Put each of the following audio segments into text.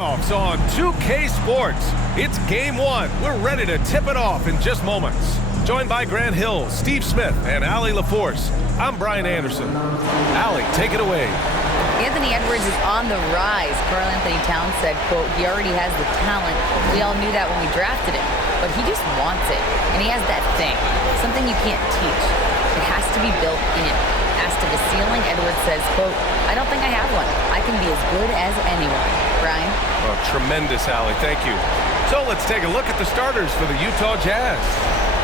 Offs on 2K Sports. It's game one. We're ready to tip it off in just moments. Joined by Grant Hill, Steve Smith, and Allie LaForce. I'm Brian Anderson. Allie, take it away. Anthony Edwards is on the rise. Karl Anthony Towns said, quote, he already has the talent. We all knew that when we drafted him, but he just wants it. And he has that thing, something you can't teach. It has to be built in. Asked of his ceiling, Edwards says, quote, I don't think I have one. I can be as good as anyone. Brian? Oh, tremendous, Allie. Thank you. So let's take a look at the starters for the Utah Jazz.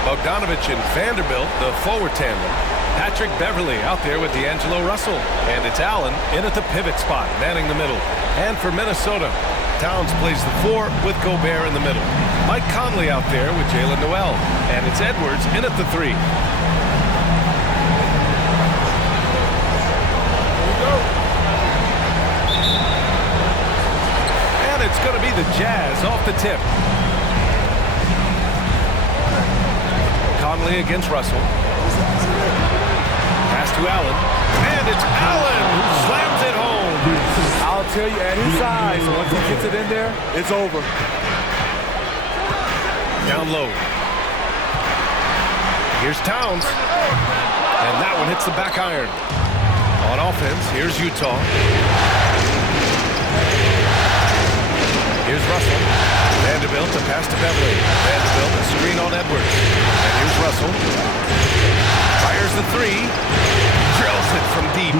Bogdanovich and Vanderbilt, the forward tandem. Patrick Beverley out there with D'Angelo Russell. And it's Allen in at the pivot spot, manning the middle. And for Minnesota, Towns plays the 4 with Gobert in the middle. Mike Conley out there with Jalen Noel. And it's Edwards in at the 3. It's going to be the Jazz off the tip. Conley against Russell. Pass to Allen. And it's Allen who slams it home. I'll tell you, at his size, once he gets it in there, it's over. Down low. Here's Towns. And that one hits the back iron. On offense, here's Utah. Here's Russell. Vanderbilt, the pass to Beverley. Vanderbilt, a screen on Edwards. And here's Russell. Fires the 3. Drills it from deep.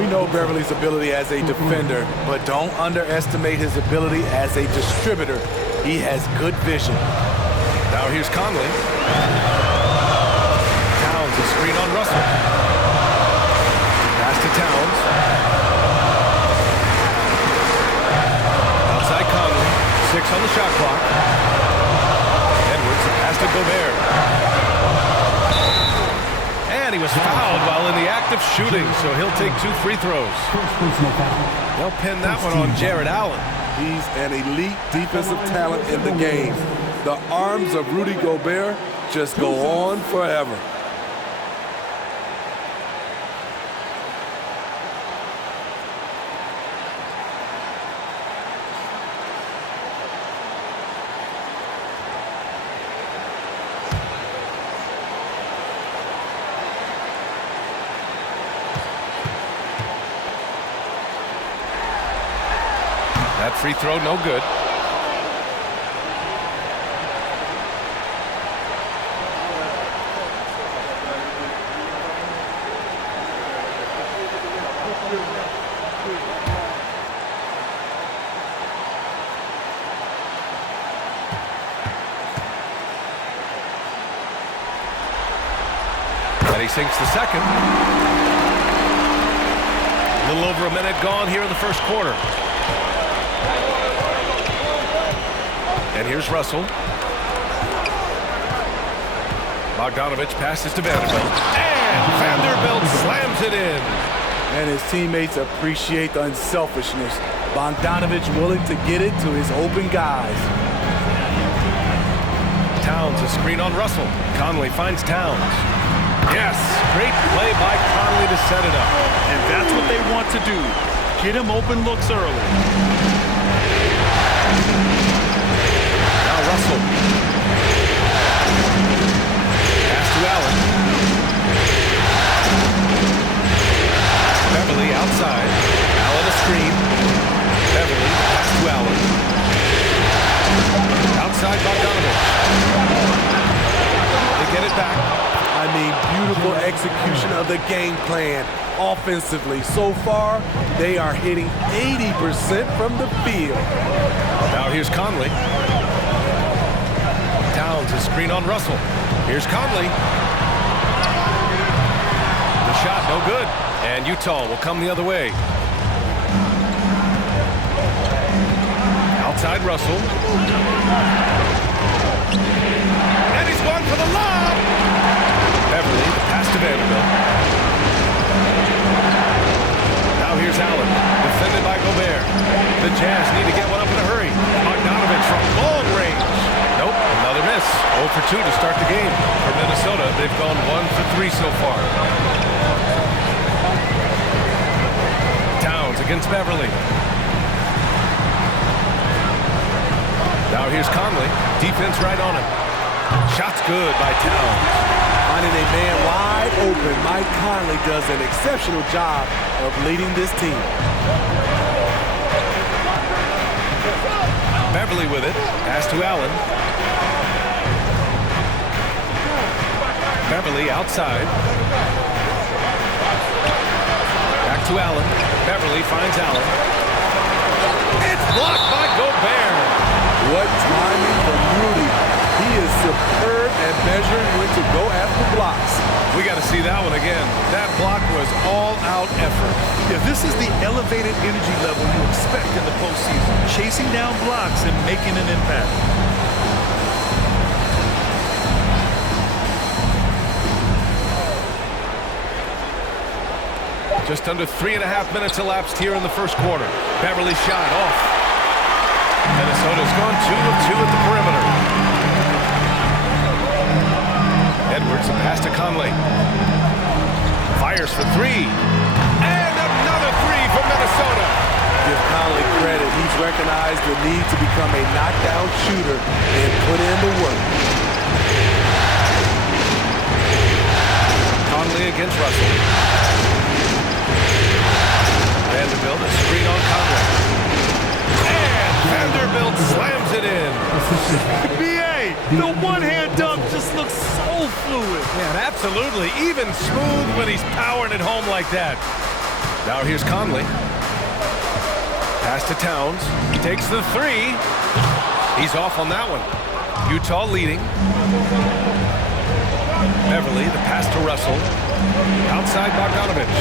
We know Beverley's ability as a defender, but don't underestimate his ability as a distributor. He has good vision. Now here's Conley. Towns, a screen on Russell. Pass to Towns. 6 on the shot clock. Edwards, the pass to Gobert. And he was fouled while in the act of shooting, so he'll take 2 free throws. They'll pin that one on Jared Allen. He's an elite defensive talent in the game. The arms of Rudy Gobert just go on forever. That free throw, no good. And he sinks the second. A little over a minute gone here in the first quarter. And here's Russell. Bogdanovich passes to Vanderbilt. And Vanderbilt slams it in. And his teammates appreciate the unselfishness. Bogdanovich willing to get it to his open guys. Towns, a screen on Russell. Conley finds Towns. Yes, great play by Conley to set it up. And that's what they want to do. Get him open looks early. Russell. Pass to Allen. Beverley outside. Allen a screen. Beverley, pass to Allen. Outside Bogdanovich. They get it back. I mean, beautiful execution of the game plan offensively. So far, they are hitting 80% from the field. Now here's Conley. Towns, a screen on Russell. Here's Conley. The shot, no good. And Utah will come the other way. Outside Russell. And he's gone for the lob. Beverley, the pass to Vanderbilt. Now here's Allen, defended by Gobert. The Jazz need to get one up in a hurry. Bogdanovich from long range. Nope, another miss. 0 for 2 to start the game. For Minnesota, they've gone 1 for 3 so far. Towns against Beverley. Now here's Conley. Defense right on him. Shot's good by Towns. Finding a man wide open, Mike Conley does an exceptional job of leading this team. Beverly with it. Pass to Allen. Beverly outside. Back to Allen. Beverly finds Allen. It's blocked by Gobert. What timing from Rudy. He is superb at measuring when to go after blocks. We got to see that one again. That block was all-out effort. Yeah, this is the elevated energy level you expect in the postseason. Chasing down blocks and making an impact. Just under 3.5 minutes elapsed here in the first quarter. Beverly shot off. Minnesota's gone 2 of 2 at the perimeter. Edwards, a pass to Conley. Fires for 3. And another 3 for Minnesota. Give Conley credit. He's recognized the need to become a knockdown shooter and put in the work. Conley against Russell. Vanderbilt, a screen on Conley. And Vanderbilt slams it in. BA, the one-hand dunk just looks so fluid. Yeah, absolutely. Even smooth when he's powering it home like that. Now here's Conley. Pass to Towns. He takes the 3. He's off on that one. Utah leading. Beverly, the pass to Russell. Outside Bogdanovich.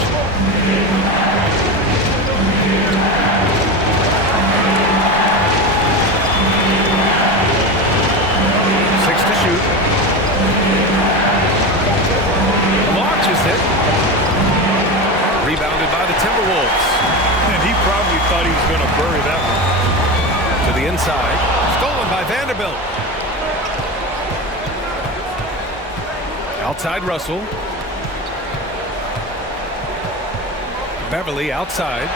6 to shoot. Launches it. Rebounded by the Timberwolves. And he probably thought he was going to bury that one. To the inside. Stolen by Vanderbilt. Outside Russell. Beverly outside.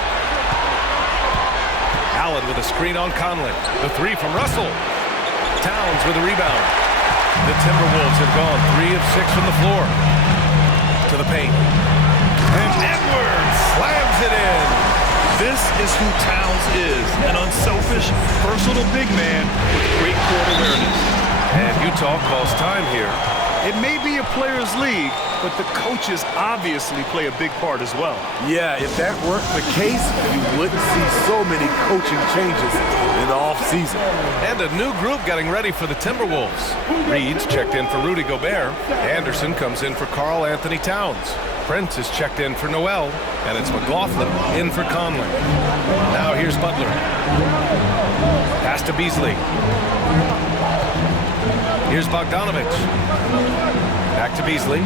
Allen with a screen on Conley. The 3 from Russell. Towns with a rebound. The Timberwolves have gone 3 of 6 from the floor. To the paint. And Edwards slams it in. This is who Towns is. An unselfish, versatile big man with great court awareness. And Utah calls time here. It may be a players' league, but the coaches obviously play a big part as well. Yeah, if that weren't the case, you wouldn't see so many coaching changes in the offseason. And a new group getting ready for the Timberwolves. Reed's checked in for Rudy Gobert. Anderson comes in for Karl Anthony Towns. Prince is checked in for Noel, and it's McLaughlin in for Conley. Now here's Butler. Pass to Beasley. Here's Bogdanovich. Back to Beasley.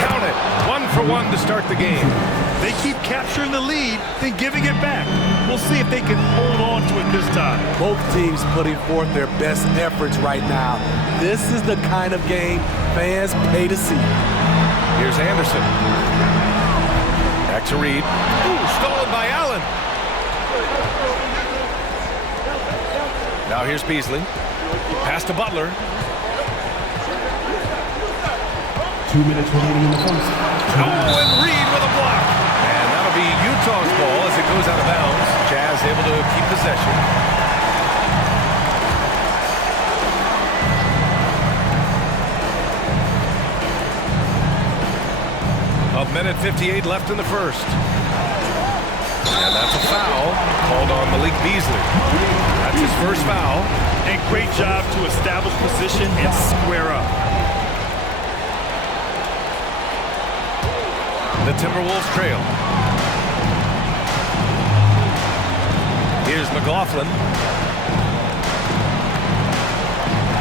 Count it. 1 for 1 to start the game. They keep capturing the lead, then giving it back. We'll see if they can hold on to it this time. Both teams putting forth their best efforts right now. This is the kind of game fans pay to see. Here's Anderson. Back to Reed. Ooh, stolen by Allen. Now here's Beasley. Pass to Butler. 2 minutes remaining in the first. Oh, and Reed with a block. And that'll be Utah's ball as it goes out of bounds. Jazz able to keep possession. A minute 58 left in the first. And that's a foul called on Malik Beasley. That's his first foul. And great job to establish position and square up. The Timberwolves trail. Here's McLaughlin.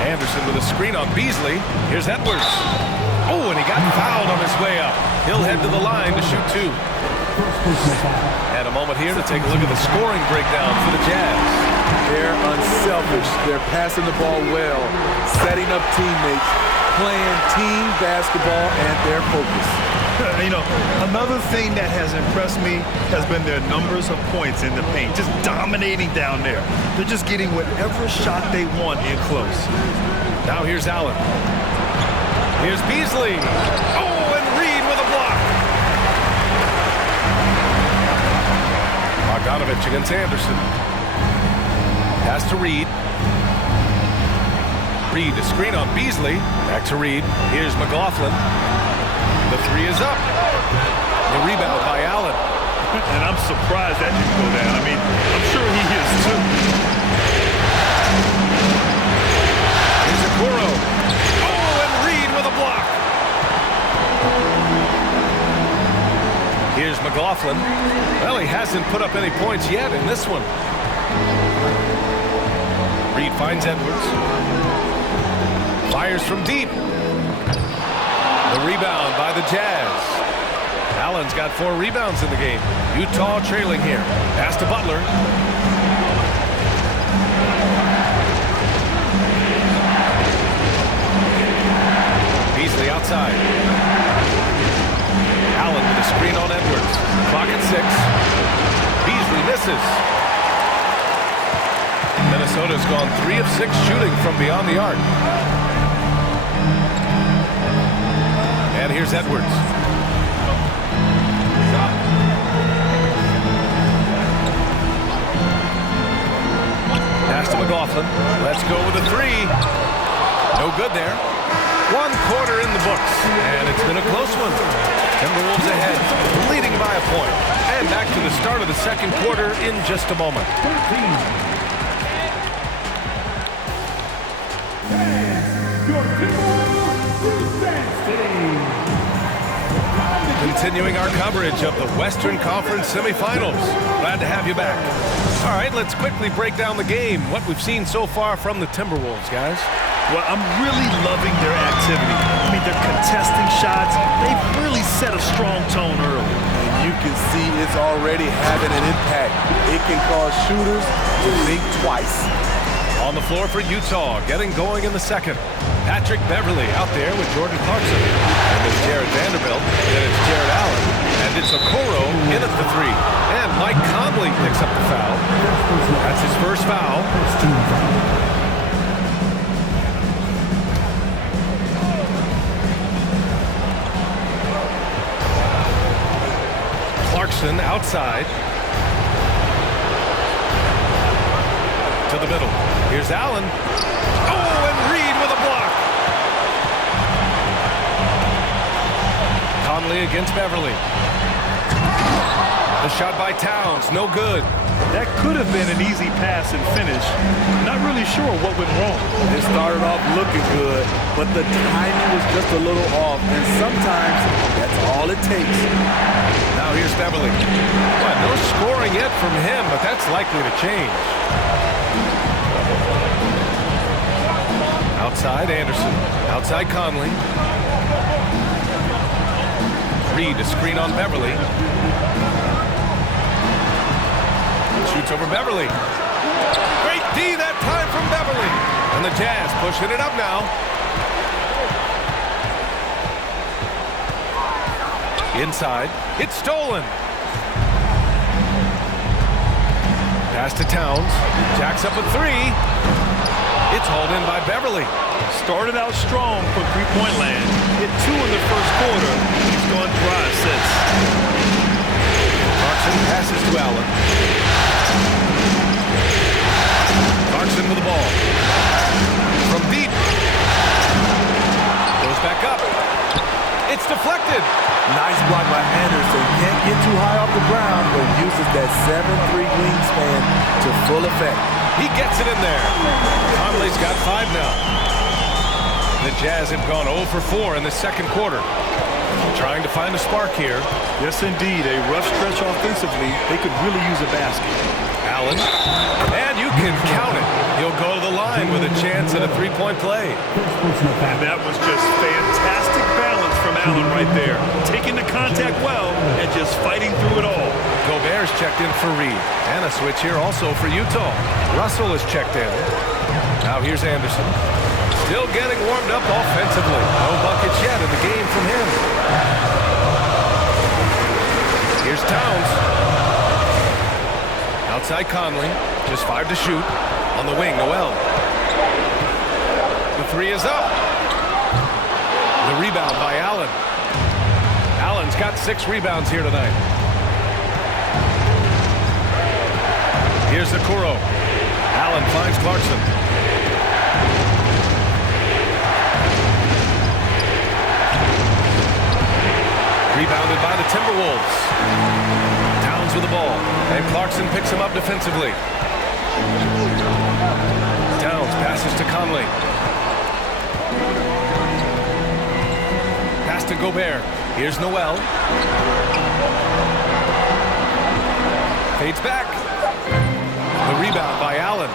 Anderson with a screen on Beasley. Here's Edwards. Oh, and he got fouled on his way up. He'll head to the line to shoot 2. And a moment here to take a look at the scoring breakdown for the Jazz. They're unselfish. They're passing the ball well, setting up teammates, playing team basketball, and their focus. You know, another thing that has impressed me has been their numbers of points in the paint, just dominating down there. They're just getting whatever shot they want in close. Now here's Allen. Here's Beasley. Oh, and Reed with a block. Bogdanovich against Anderson. Pass to Reed. Reed, a screen on Beasley. Back to Reed. Here's McLaughlin. The three is up. The rebound by Allen. And I'm surprised that didn't go down. I mean, I'm sure he is too. Here's Okoro. Oh, and Reed with a block. Here's McLaughlin. Well, he hasn't put up any points yet in this one. Reed finds Edwards. Fires from deep. The rebound by the Jazz. Allen's got 4 rebounds in the game. Utah trailing here. Pass to Butler. Beasley outside. Allen with a screen on Edwards. Clock at 6. Beasley misses. Minnesota's gone 3 of 6 shooting from beyond the arc. And here's Edwards. Pass to McLaughlin. Let's go with a 3. No good there. 1 quarter in the books, and it's been a close one. Timberwolves ahead, leading by a point. And back to the start of the second quarter in just a moment. Continuing our coverage of the Western Conference semifinals. Glad to have you back. All right, let's quickly break down the game. What we've seen so far from the Timberwolves, guys. Well, I'm really loving their activity. I mean, they're contesting shots. They've really set a strong tone early. And you can see it's already having an impact. It can cause shooters to think twice. On the floor for Utah, getting going in the second. Patrick Beverly out there with Jordan Clarkson. And it's Jared Vanderbilt, then it's Jared Allen. And it's Okoro in at the 3. And Mike Conley picks up the foul. That's his first foul. Clarkson outside. To the middle. Here's Allen. Oh, and Reed with a block. Conley against Beverly. The shot by Towns, no good. That could have been an easy pass and finish. Not really sure what went wrong. It started off looking good, but the timing was just a little off, and sometimes that's all it takes. Now here's Beverly. Well, no scoring yet from him, but that's likely to change. Outside Anderson. Outside Conley. Reed, a screen on Beverly. Shoots over Beverly. Great D that time from Beverly. And the Jazz pushing it up now. Inside. It's stolen. Pass to Towns. Jacks up a 3. It's hauled in by Beverly. Started out strong for three-point land. Hit 2 in the first quarter. He's gone dry since. Clarkson passes to Allen. Clarkson with the ball. From deep. Goes back up. It's deflected. Nice block by Anderson. Can't get too high off the ground, but uses that 7'3" wingspan to full effect. He gets it in there. Conley's got 5 now. The Jazz have gone 0 for 4 in the second quarter. Trying to find a spark here. Yes, indeed. A rough stretch offensively. They could really use a basket. Allen. And you can count it. He'll go to the line with a chance at a 3-point play. And that was just fantastic balance from Allen right there. Taking the contact well and just fighting through it all. Gobert's checked in for Reed. And a switch here also for Utah. Russell is checked in. Now here's Anderson. Still getting warmed up offensively. No buckets yet in the game from him. Towns. Outside Conley. Just 5 to shoot. On the wing, Noel. The 3 is up. The rebound by Allen. Allen's got 6 rebounds here tonight. Here's Okoro. Allen finds Clarkson. Rebounded by the Timberwolves. Towns with the ball. And Clarkson picks him up defensively. Towns passes to Conley. Pass to Gobert. Here's Noel. Fades back. The rebound by Allen.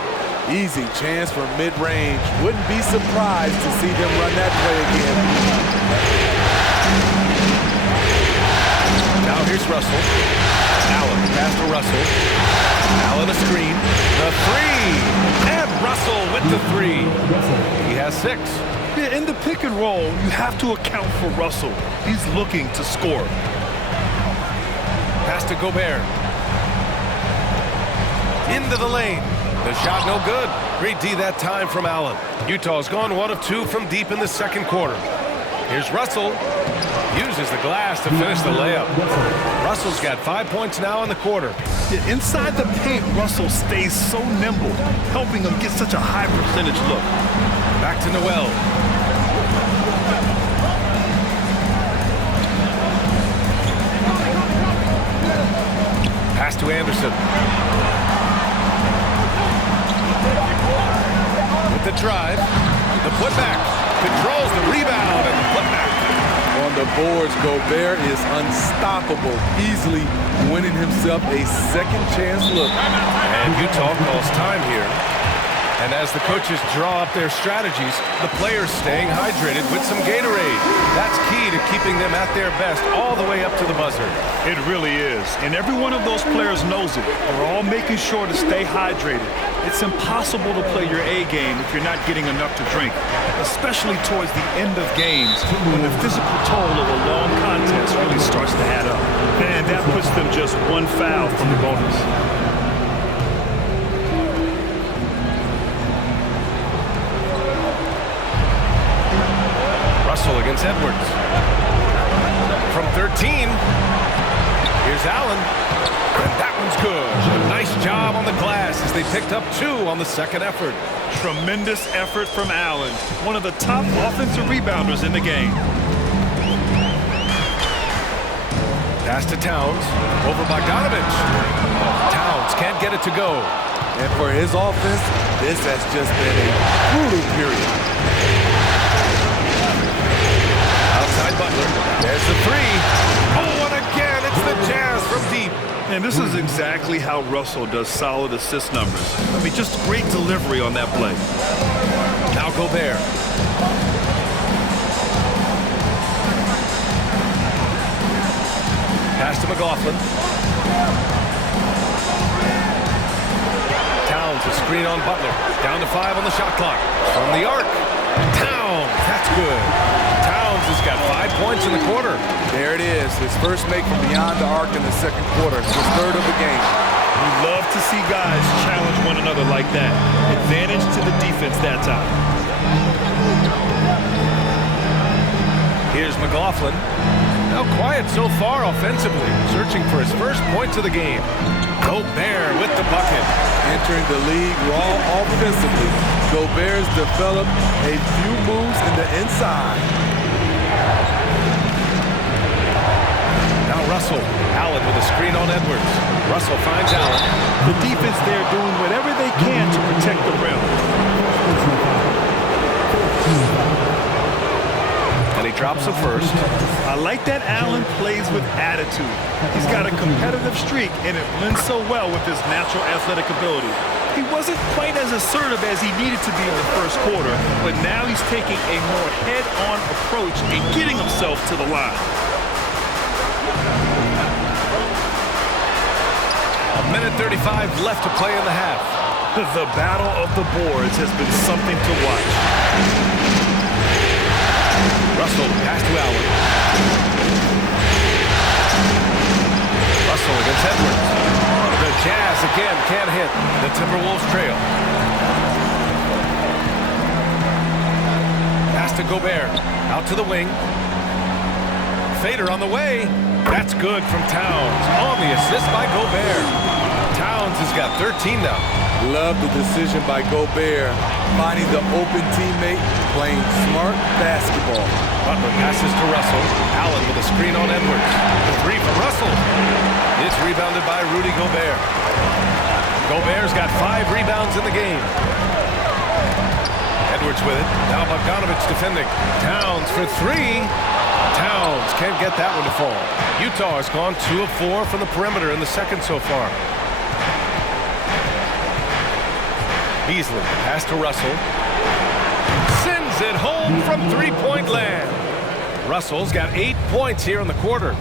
Easy chance for mid-range. Wouldn't be surprised to see them run that play again. Now here's Russell. Allen pass to Russell. Allen a screen. The 3. And Russell with the 3. He has 6. Yeah, in the pick and roll, you have to account for Russell. He's looking to score. Pass to Gobert. Into the lane. The shot no good. Great D that time from Allen. Utah's gone 1 of 2 from deep in the second quarter. Here's Russell. Uses the glass to finish the layup. Russell's got 5 points now in the quarter. Yeah, inside the paint, Russell stays so nimble, helping him get such a high percentage look. Back to Noel. Pass to Anderson. With the drive, the putback. Controls the rebound and the putback. On the boards, Gobert is unstoppable, easily winning himself a second chance look. And Utah calls time here. And as the coaches draw up their strategies, the players staying hydrated with some Gatorade. That's key to keeping them at their best all the way up to the buzzer. It really is. And every one of those players knows it. They're all making sure to stay hydrated. It's impossible to play your A game if you're not getting enough to drink, especially towards the end of games when the physical toll of a long contest really starts to add up. And that puts them just 1 foul from the bonus. Russell against Edwards. From 13, here's Allen. And that one's good. A nice job on the glass as they picked up 2 on the second effort. Tremendous effort from Allen, one of the top offensive rebounders in the game. Pass to Towns. Over Bogdanovich. Towns can't get it to go. And for his offense, this has just been a brutal period. Outside Butler. There's the 3. Oh, and again, it's the Jazz from deep. And this is exactly how Russell does solid assist numbers. I mean, just great delivery on that play. Now Gobert. Pass to McLaughlin. Towns a screen on Butler. Down to 5 on the shot clock. From the arc. Towns. That's good. Towns has got 5 points in the quarter. There it is, his first make from beyond the arc in the second quarter, his 3rd of the game. We love to see guys challenge one another like that. Advantage to the defense that time. Here's McLaughlin. Now quiet so far offensively, searching for his first points of the game. Gobert with the bucket. Entering the league raw offensively, Gobert's developed a few moves in the inside. Now Russell. Allen with a screen on Edwards. Russell finds Allen. The defense there doing whatever they can to protect the rim. And he drops the first. I like that Allen plays with attitude. He's got a competitive streak, and it blends so well with his natural athletic ability. He wasn't quite as assertive as he needed to be in the first quarter, but now he's taking a more head-on approach and getting himself to the line. A minute 35 left to play in the half. The battle of the boards has been something to watch. Russell pass to Allen. Russell Russell against Edwards. The Jazz again can't hit. The Timberwolves trail. Pass to Gobert. Out to the wing. Fader on the way. That's good from Towns. On the assist by Gobert. Towns has got 13 now. Love the decision by Gobert, finding the open teammate, playing smart basketball. Butler passes to Russell. Allen with a screen on Edwards. The three for Russell. It's rebounded by Rudy Gobert. Gobert's got 5 rebounds in the game. Edwards with it. Now Bogdanovich defending. Towns for 3. Towns can't get that one to fall. Utah has gone 2 of 4 from the perimeter in the second so far. Beasley, pass to Russell. Sends it home from three-point land. Russell's got 8 points here in the quarter.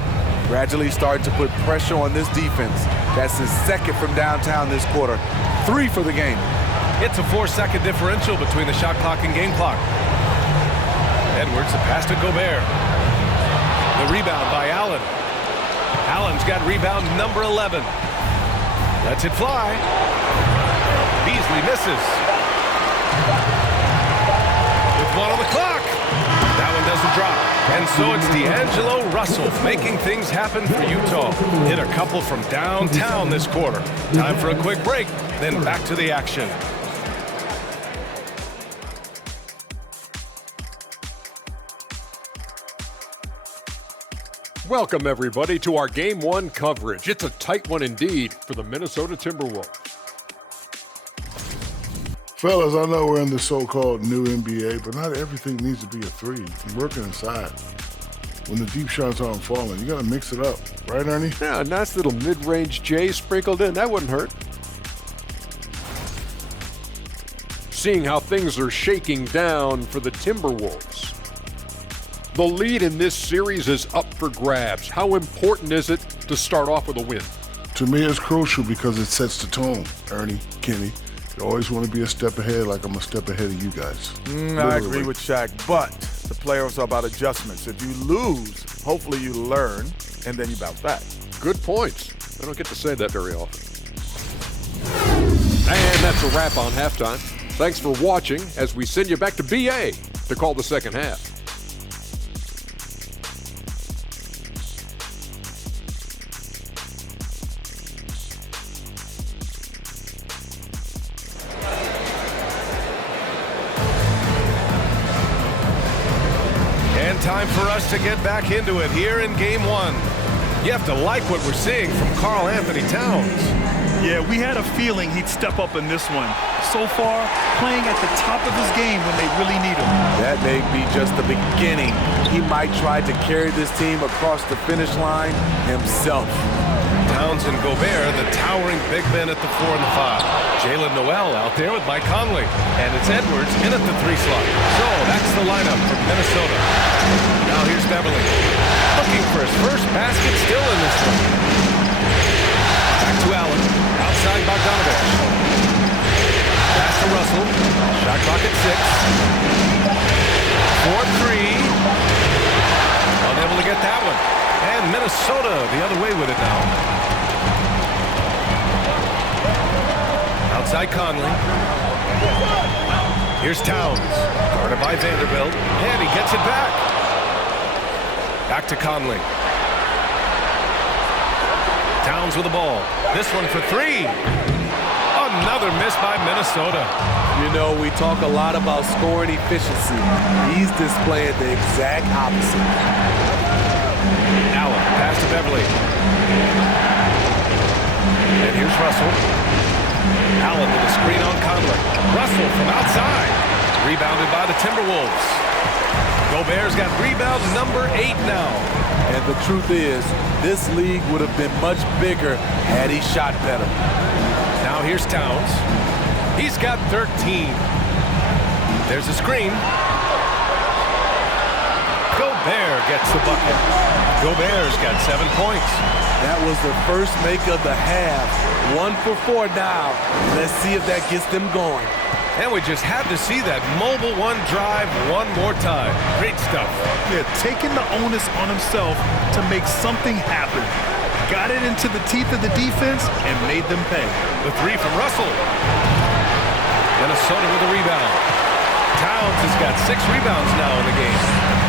Gradually starting to put pressure on this defense. That's his second from downtown this quarter. 3 for the game. It's a 4-second differential between the shot clock and game clock. Edwards, the pass to Gobert. The rebound by Allen. Allen's got rebound number 11. Lets it fly. Beasley misses. With 1 on the clock. That one doesn't drop. And so it's D'Angelo Russell making things happen for Utah. Hit a couple from downtown this quarter. Time for a quick break, then back to the action. Welcome, everybody, to our Game 1 coverage. It's a tight one indeed for the Minnesota Timberwolves. Fellas, I know we're in the so-called new NBA, but not everything needs to be a 3. From working inside, when the deep shots aren't falling, you got to mix it up. Right, Ernie? Yeah, a nice little mid-range J sprinkled in. That wouldn't hurt. Seeing how things are shaking down for the Timberwolves. The lead in this series is up for grabs. How important is it to start off with a win? To me, it's crucial because it sets the tone, Ernie, Kenny. You always want to be a step ahead, like I'm a step ahead of you guys. I agree with Shaq, but the playoffs are about adjustments. If you lose, hopefully you learn, and then you bounce back. Good points. I don't get to say that very often. And that's a wrap on halftime. Thanks for watching as we send you back to BA to call the second half. Time for us to get back into it here in Game 1. You have to like what we're seeing from Karl Anthony Towns. Yeah, we had a feeling he'd step up in this one. So far, playing at the top of his game when they really need him. That may be just the beginning. He might try to carry this team across the finish line himself. Towns and Gobert, the towering big men at the 4 and the 5. Jalen Noel out there with Mike Conley. And it's Edwards in at the 3 slot. So that's the lineup from Minnesota. Now here's Beverly. Looking for his first basket still in this one. Back to Allen. Outside Bogdanovich. Pass to Russell. Shot clock at 6. 4-3. Unable to get that one. And Minnesota the other way with it now. Outside Conley. Here's Towns. Guarded by Vanderbilt. And he gets it back. Back to Conley. Towns with the ball. This one for 3. Another miss by Minnesota. You know, we talk a lot about scoring efficiency. He's displaying the exact opposite. Allen, pass to Beverly. And here's Russell. Allen with a screen on Conley. Russell from outside. Rebounded by the Timberwolves. Gobert's got rebound number 8 now. And the truth is, this league would have been much bigger had he shot better. Now here's Towns. He's got 13. There's a screen. Gobert gets the bucket. Gobert's got 7 points. That was the first make of the half. 1 for 4 now. Let's see if that gets them going. And we just had to see that mobile 1 drive one more time. Great stuff. Yeah, taking the onus on himself to make something happen. got it into the teeth of the defense and made them pay. The three from Russell. Minnesota with a rebound. Towns has got 6 rebounds now in the game.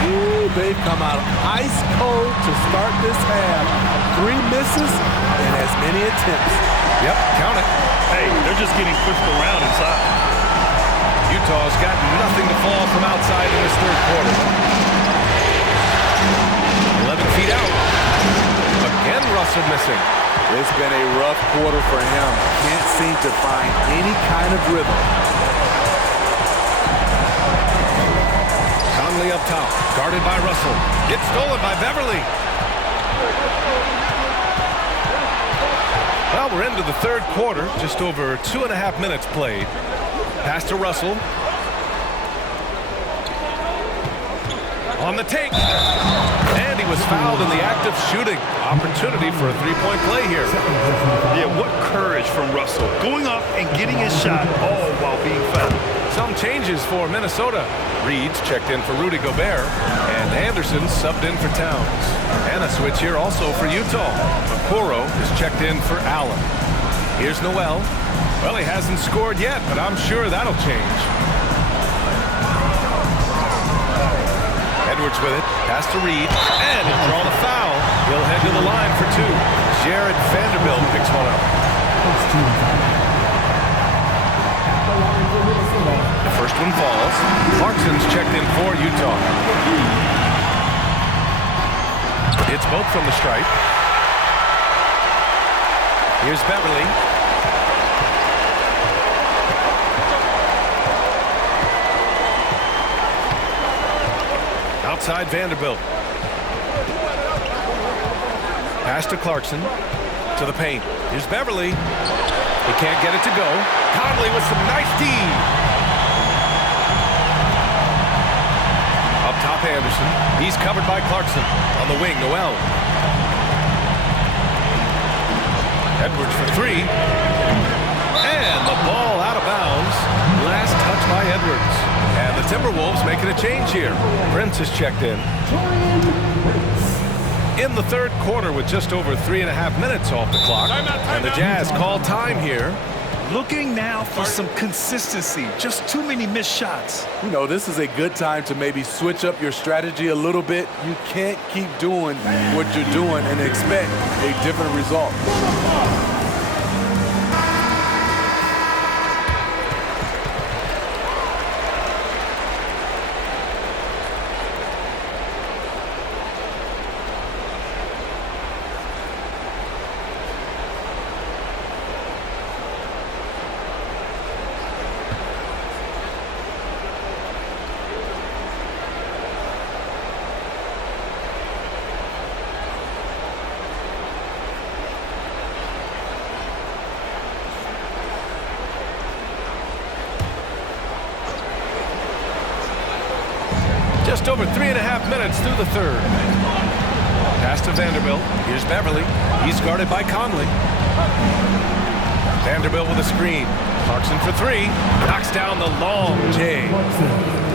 Ooh, they've come out ice cold to start this half. 3 misses and as many attempts. Yep, count it. Hey, they're just getting pushed around inside. Utah's got nothing to fall from outside in this third quarter. 11 feet out. Again, Russell missing. It's been a rough quarter for him. Can't seem to find any kind of rhythm. Conley up top, guarded by Russell. It's stolen by Beverly. Well, we're into the third quarter. Just over 2.5 minutes played. Pass to Russell. On the take. And he was fouled in the act of shooting. Opportunity for a three-point play here. Yeah, what courage from Russell. Going up and getting his shot all while being fouled. Some changes for Minnesota. Reed's checked in for Rudy Gobert. And Anderson subbed in for Towns. And a switch here also for Utah. Okoro is checked in for Allen. Here's Noel. Well, he hasn't scored yet, but I'm sure that'll change. Edwards with it. Pass to Reed. And he'll draw the foul. He'll head to the line for 2. Jared Vanderbilt picks one up. The first one falls. Clarkson's checked in for Utah. It's both from the stripe. Here's Beverly. Outside Vanderbilt. Pass to Clarkson. To the paint. Here's Beverly. He can't get it to go. Conley with some nice D. Up top Anderson. He's covered by Clarkson. On the wing, Noel. Edwards for 3. And the ball out of bounds. Last touch by Edwards. And the Timberwolves making a change here. Prince is checked in. In the third quarter with just over 3.5 minutes off the clock. And the Jazz call time here. Looking now for some consistency. Just too many missed shots. You know, this is a good time to maybe switch up your strategy a little bit. You can't keep doing what you're doing and expect a different result. Just over 3.5 minutes through the third. Pass to Vanderbilt. Here's Beverly. He's guarded by Conley. Vanderbilt with a screen. Clarkson for 3. Knocks down the long J.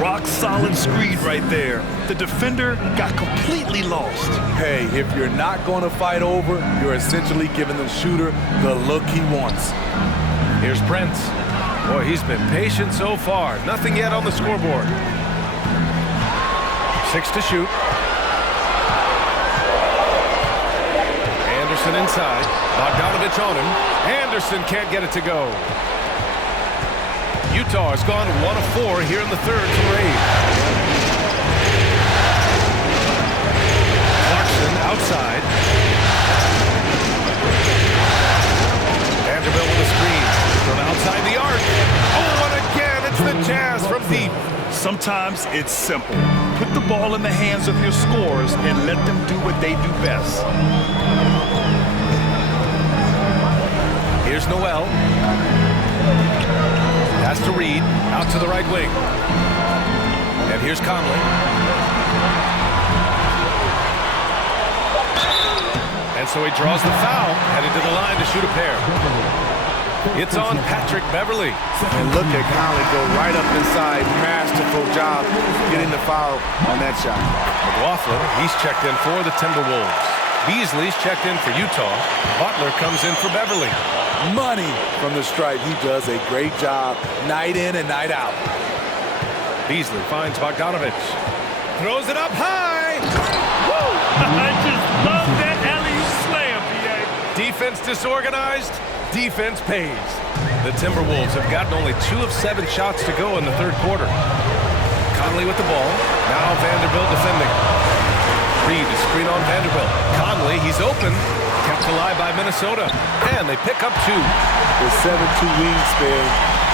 Rock solid screen right there. The defender got completely lost. Hey, if you're not going to fight over, you're essentially giving the shooter the look he wants. Here's Prince. Boy, he's been patient so far. Nothing yet on the scoreboard. 6 to shoot. Anderson inside. Bogdanovich on him. Anderson can't get it to go. Utah has gone 1 of 4 here in the third to Reed. Clarkson outside. Vanderbilt with a screen from outside the arc. Oh, and again, it's the Jazz from deep. Sometimes it's simple. Put the ball in the hands of your scorers and let them do what they do best. Here's Noel. Pass to Reed. Out to the right wing. And here's Conley. And so he draws the foul, headed to the line to shoot a pair. It's on Patrick Beverly. And look at Conley go right up inside. Masterful job getting the foul on that shot. McLaughlin, he's checked in for the Timberwolves. Beasley's checked in for Utah. Butler comes in for Beverly. Money from the stripe. He does a great job night in and night out. Beasley finds Bogdanovich. Throws it up high. Woo! I just love that alley-oop slam, B.A. Defense disorganized. Defense pays. The Timberwolves have gotten only 2 of 7 shots to go in the third quarter. Conley with the ball. Now Vanderbilt defending. Reed to screen on Vanderbilt. Conley, he's open. Kept alive by Minnesota. And they pick up 2. With 7'2" wingspan,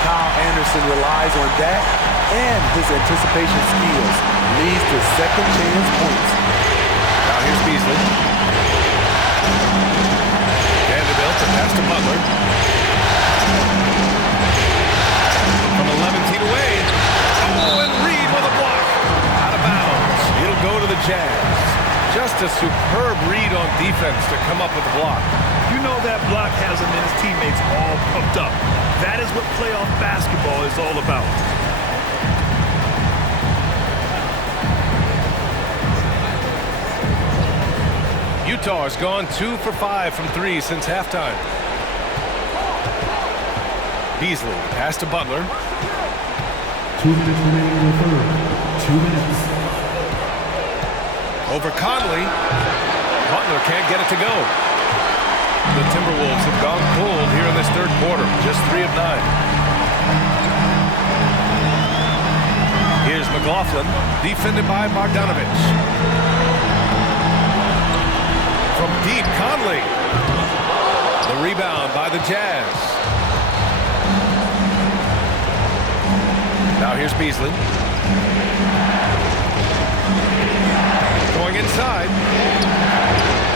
Kyle Anderson relies on that and his anticipation skills. Leads to second chance points. Now here's Beasley. Vanderbilt to pass to Butler. From 11 feet away. Oh, and Reed with a block. Out of bounds. It'll go to the Jazz. Just a superb read on defense to come up with the block. You know that block has him and his teammates all pumped up. That is what playoff basketball is all about. Utah has gone 2 for 5 from 3 since halftime. Beasley pass to Butler. 2 minutes remaining in the third. 2 minutes. Over Conley. Butler can't get it to go. The Timberwolves have gone cold here in this third quarter. Just 3 of 9. Here's McLaughlin, defended by Bogdanovich. From deep, Conley. The rebound by the Jazz. Now here's Beasley. Going inside.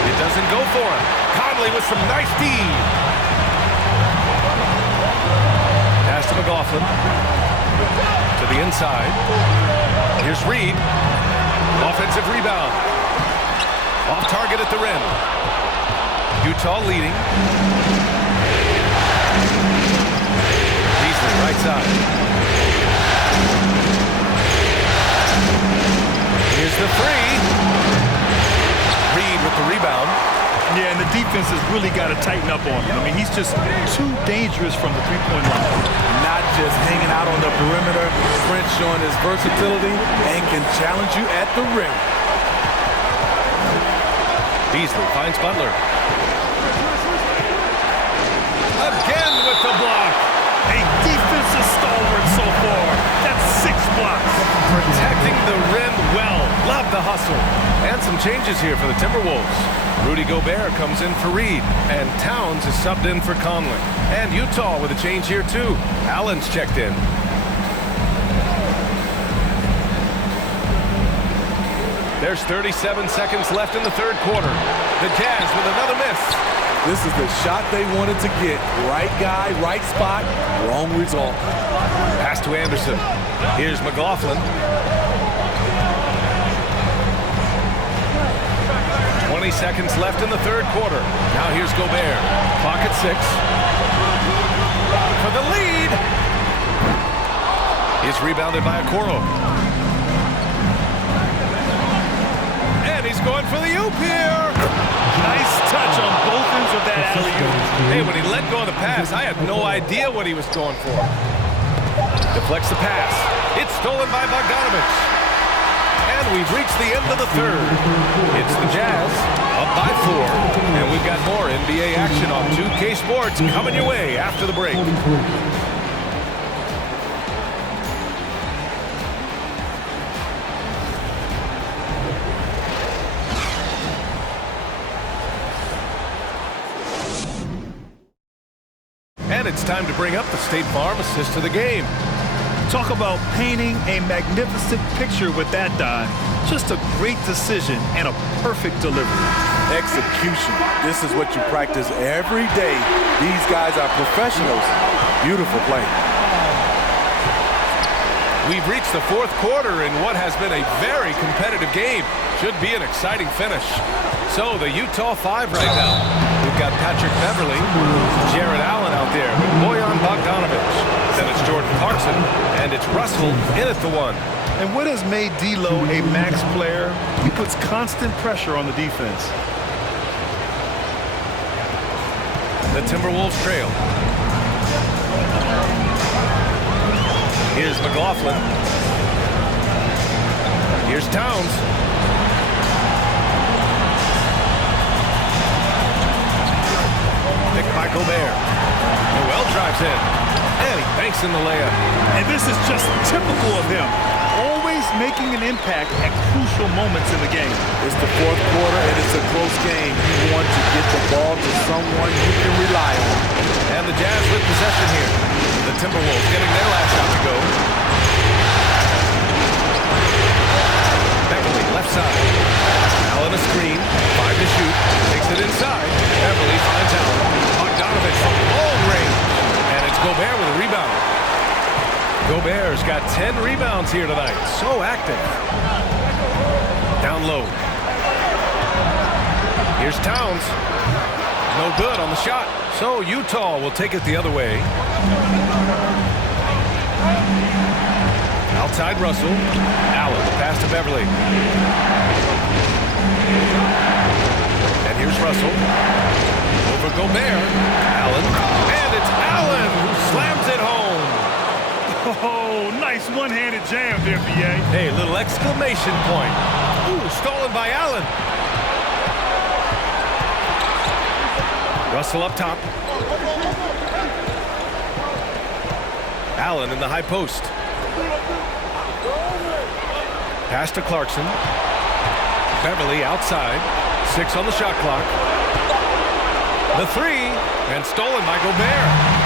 It doesn't go for him. Conley with some nice D. Pass to McLaughlin. To the inside. Here's Reed. Offensive rebound. Off target at the rim. Utah leading. Beasley right side. Here's the three. Reed with the rebound. Yeah, and the defense has really got to tighten up on him. I mean, he's just too dangerous from the three-point line. Not just hanging out on the perimeter. French showing his versatility and can challenge you at the rim. Beasley finds Butler. Again with the block. A defensive stalwart so far. That's 6 blocks. Protecting the rim well. Love the hustle. And some changes here for the Timberwolves. Rudy Gobert comes in for Reed. And Towns is subbed in for Conley. And Utah with a change here too. Allen's checked in. There's 37 seconds left in the third quarter. The Jazz with another miss. This is the shot they wanted to get. Right guy, right spot, wrong result. Pass to Anderson. Here's McLaughlin. 20 seconds left in the third quarter. Now here's Gobert. Clock at 6. For the lead. He's rebounded by Okoro. And he's going for the oop here. Nice touch on both ends of that alley-oop. Hey, when he let go of the pass, I had no idea what he was going for. Deflects the pass. It's stolen by Bogdanovich. And we've reached the end of the third. It's the Jazz up by 4. And we've got more NBA action on 2K Sports coming your way after the break. And it's time to bring up the State Farm assist to the game. Talk about painting a magnificent picture with that dive. Just a great decision and a perfect delivery. Execution. This is what you practice every day. These guys are professionals. Beautiful play. We've reached the fourth quarter in what has been a very competitive game. Should be an exciting finish. So the Utah 5 right now. We've got Patrick Beverly, Jared Allen out there with Bojan Bogdanovich. Then it's Jordan Clarkson, and it's Russell in at the 1. And what has made D'Lo a max player? He puts constant pressure on the defense. The Timberwolves trail. Here's McLaughlin. Here's Towns. Picked by Gobert. Noel drives in. And he banks in the layup. And this is just typical of him. Always making an impact at crucial moments in the game. It's the fourth quarter, and it's a close game. You want to get the ball to someone you can rely on. And the Jazz with possession here. The Timberwolves getting their last shot to go. Beverly, left side. Allen a screen. 5 to shoot. Takes it inside. Beverly finds Allen. Bogdanovich from long range. And it's Gobert with a rebound. Gobert's got 10 rebounds here tonight. So active. Down low. Here's Towns. No good on the shot. So Utah will take it the other way. Outside Russell. Allen, pass to Beverly. And here's Russell. Over Gobert. Allen. And it's Allen who slams it home. Oh, nice one-handed jam there, B.A. Hey, little exclamation point. Ooh, stolen by Allen. Russell up top. Allen in the high post. Pass to Clarkson. Beverly outside. 6 on the shot clock. The 3, and stolen by Gobert.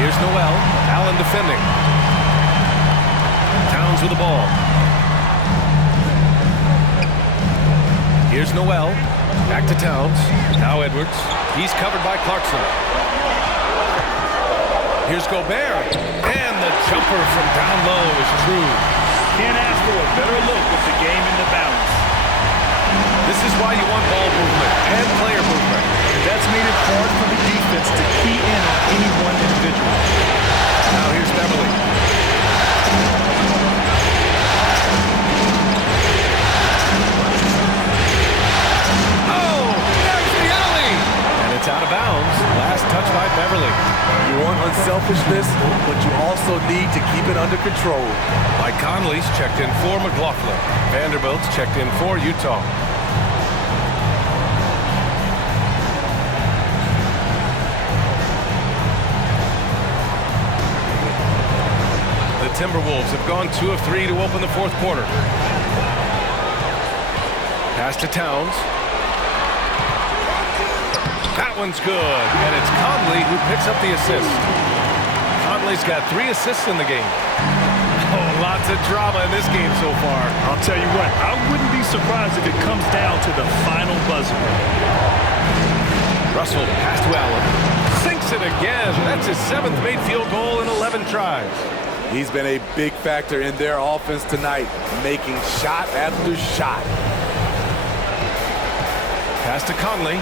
Here's Noel. Allen defending. Towns with the ball. Here's Noel. Back to Towns. Now Edwards. He's covered by Clarkson. Here's Gobert. And the jumper from down low is true. Can't ask for a better look with the game in the balance. This is why you want ball movement and player movement. That's made it hard for the defense to key in on any one individual. Now here's Beverly. Oh, there's the alley! And it's out of bounds. Last touch by Beverly. You want unselfishness, but you also need to keep it under control. Mike Conley's checked in for McLaughlin. Vanderbilt's checked in for Utah. The Timberwolves have gone 2 of 3 to open the fourth quarter. Pass to Towns. That one's good, and it's Conley who picks up the assist. Conley's got 3 assists in the game. Oh, lots of drama in this game so far. I'll tell you what, I wouldn't be surprised if it comes down to the final buzzer. Russell, pass to Allen. Sinks it again. That's his 7th made field goal in 11 tries. He's been a big factor in their offense tonight, making shot after shot. Pass to Conley.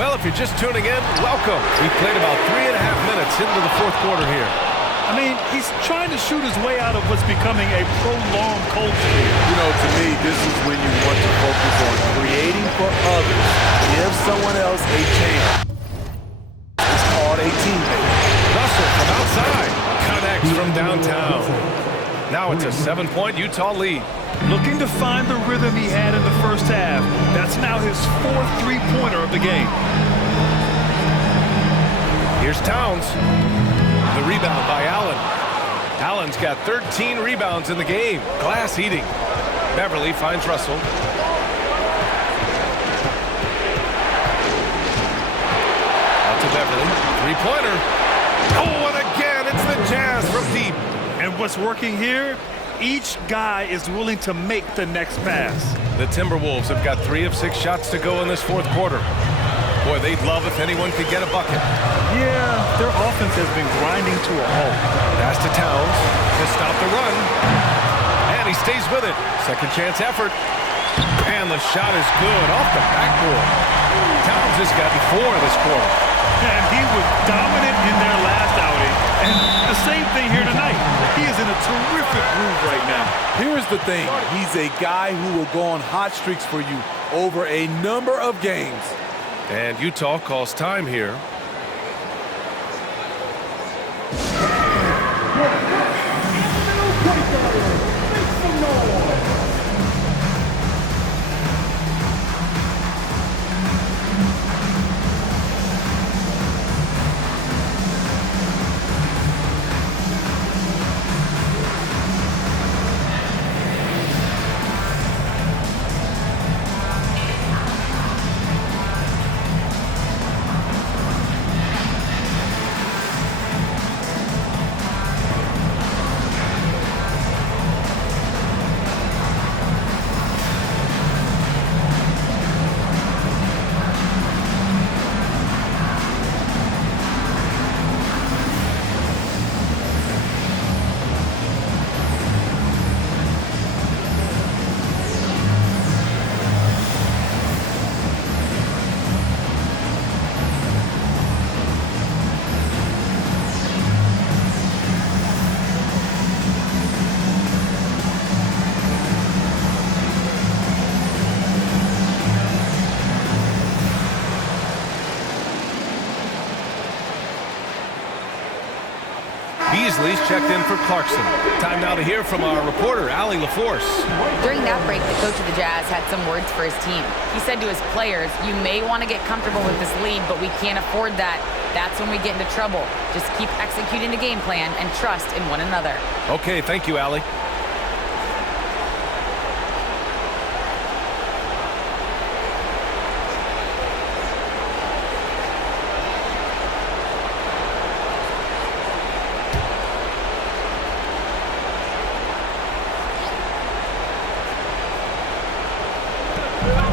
Well, if you're just tuning in, welcome. We've played about 3.5 minutes into the fourth quarter here. I mean, he's trying to shoot his way out of what's becoming a prolonged cold streak. You know, to me, this is when you want to focus on creating for others. Give someone else a chance. It's called a teammate. Russell from outside. Connects from downtown. Now it's a 7-point Utah lead. Looking to find the rhythm he had in the first half. That's now his 4th three-pointer of the game. Here's Towns. The rebound by Allen. Allen's got 13 rebounds in the game. Glass eating. Beverly finds Russell. Out to Beverly. Three-pointer. Oh, and again, it's the Jazz from deep. And what's working here? Each guy is willing to make the next pass. The Timberwolves have got 3 of 6 shots to go in this fourth quarter. Boy, they'd love if anyone could get a bucket. Yeah, their offense has been grinding to a halt. Pass to Towns to stop the run. And he stays with it. Second chance effort. And the shot is good off the backboard. Towns has gotten 4 this quarter. And he was dominant in their last outing. And the same thing here tonight. He is in a terrific groove right now. Here's the thing. He's a guy who will go on hot streaks for you over a number of games. And Utah calls time here. Beasley's checked in for Clarkson. Time now to hear from our reporter, Allie LaForce. During that break, the coach of the Jazz had some words for his team. He said to his players, you may want to get comfortable with this lead, but we can't afford that. That's when we get into trouble. Just keep executing the game plan and trust in one another. Okay, thank you, Allie.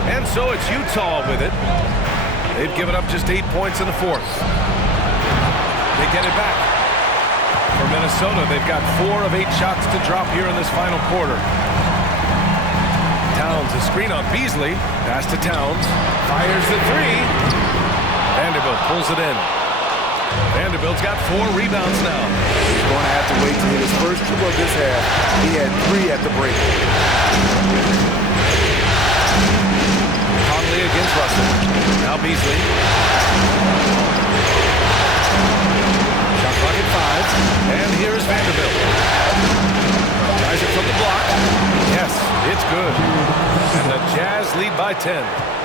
And so it's Utah with it. They've given up just 8 points in the fourth. They get it back. For Minnesota, they've got 4 of 8 shots to drop here in this final quarter. Towns, a screen on Beasley. Pass to Towns. Fires the 3. Vanderbilt pulls it in. Vanderbilt's got 4 rebounds now. He's going to have to wait to hit his first 2 of this half. He had 3 at the break. Conley against Russell. Now Beasley. Shot clock at 5. And here's Vanderbilt. Tries it from the block. Yes, it's good. And the Jazz lead by 10.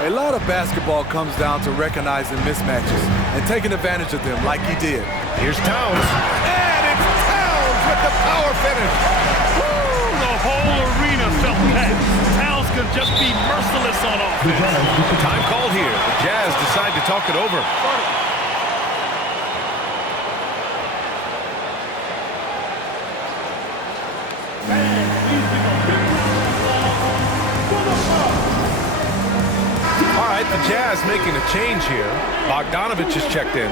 A lot of basketball comes down to recognizing mismatches and taking advantage of them like he did. Here's Towns. And it's Towns with the power finish. Woo! The whole arena felt that. Towns can just be merciless on offense. Time called here. The Jazz decide to talk it over. All right, the Jazz making a change here. Bogdanovich is checked in.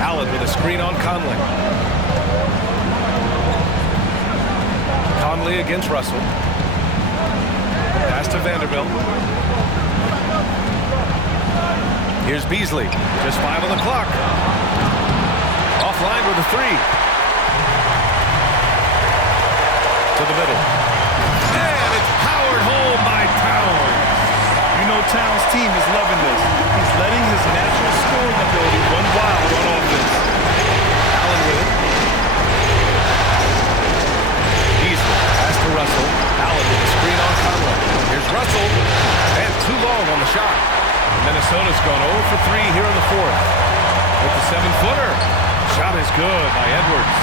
Allen with a screen on Conley. Conley against Russell. Pass to Vanderbilt. Here's Beasley. Just 5 on the clock. Offline with a 3. To the middle. And it's powered home by Towns. You know Towns' team is loving this. He's letting his natural scoring ability run wild on offense. Allen with it. Beasley pass to Russell. Allen with a screen on Conley. Here's Russell. And too long on the shot. Minnesota's gone 0 for 3 here in the fourth. With the 7-footer. Shot is good by Edwards.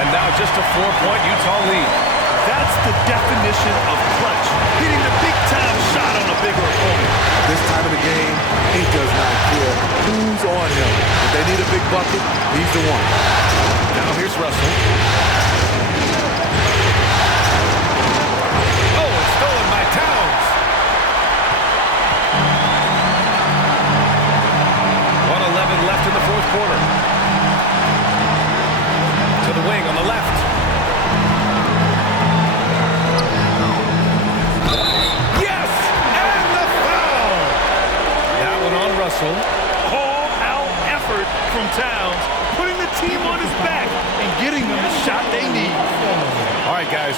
And now just a 4-point Utah lead. That's the definition of clutch. Hitting the big-time shot on a bigger opponent. This time of the game, he does not care who's on him. If they need a big bucket, he's the one. Now here's Russell. Oh, it's stolen by Towns. 1:11 left in the fourth quarter. To the wing on the left. Yes! And the foul! Now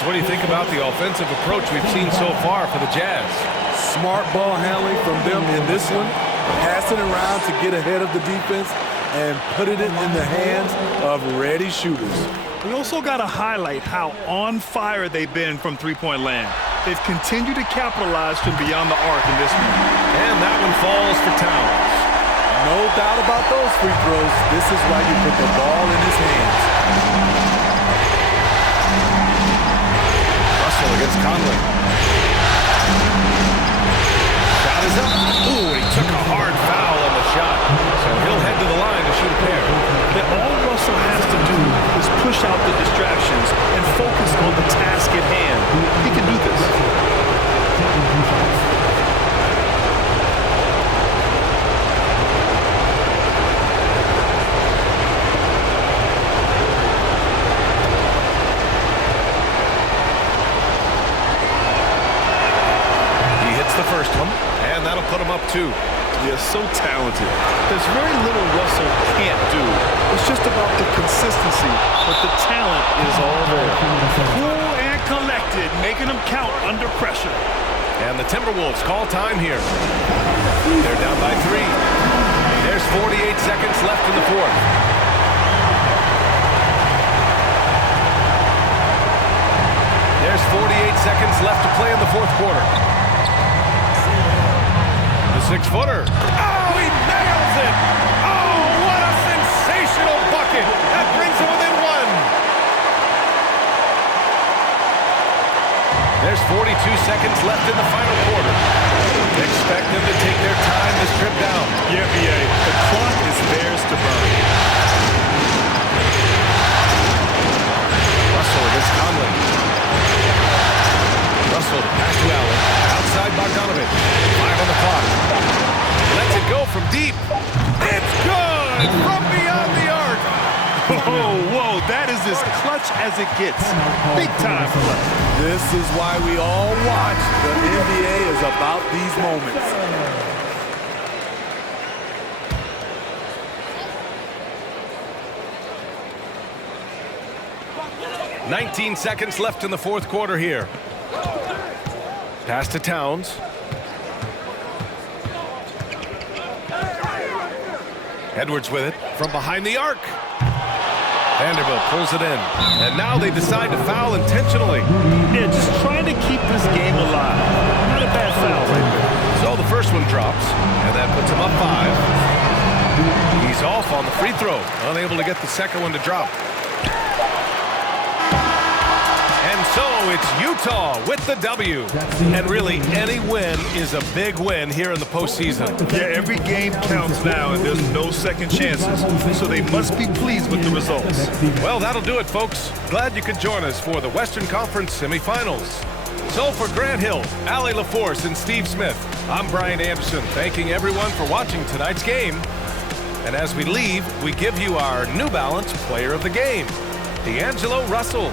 what do you think about the offensive approach we've seen so far for the Jazz? Smart ball handling from them in this one, passing around to get ahead of the defense and putting it in the hands of ready shooters. We also got to highlight how on fire they've been from three-point land. They've continued to capitalize from beyond the arc in this one. And that one falls for Towns. No doubt about those free throws. This is why you put the ball in his hands. Russell against Conley. Shot is up. Ooh, he took a hard foul on the shot. So he'll head to the line to shoot a pair. All Russell has to do is push out the distractions and focus on the task at hand. He can do this. He hits the first one, and that'll put him up 2. He is so talented. There's very little Russell can't do. It's just about the consistency, but the talent is all there. Cool and collected, making them count under pressure. And the Timberwolves call time here. They're down by 3. There's 48 seconds left in the fourth. There's 48 seconds left to play in the fourth quarter. The 6-footer. Oh, he nails it! Oh, what a sensational bucket! That brings him within 1. There's 42 seconds left in the final quarter. Expect them to take their time to strip down. Yeah, BA, the clock is theirs to burn. Russell against Conley. Russell pass to Allen. Outside Bogdanovic. 5 on the clock. Lets it go from deep. It's good from beyond the arc. Oh, whoa, that is as clutch as it gets. Big time clutch. This is why we all watch. The NBA is about these moments. "19 seconds left in the fourth quarter here. Pass to Towns. Edwards with it from behind the arc. Vanderbilt pulls it in. And now they decide to foul intentionally. Yeah, just trying to keep this game alive. Not a bad foul right there. So the first one drops, and that puts him up 5. He's off on the free throw, unable to get the second one to drop. And so it's Utah with the W. And really, any win is a big win here in the postseason. Yeah, every game counts now, and there's no second chances. So they must be pleased with the results. Well, that'll do it, folks. Glad you could join us for the Western Conference semifinals. So for Grant Hill, Allie LaForce, and Steve Smith, I'm Brian Anderson, thanking everyone for watching tonight's game. And as we leave, we give you our New Balance Player of the Game, D'Angelo Russell.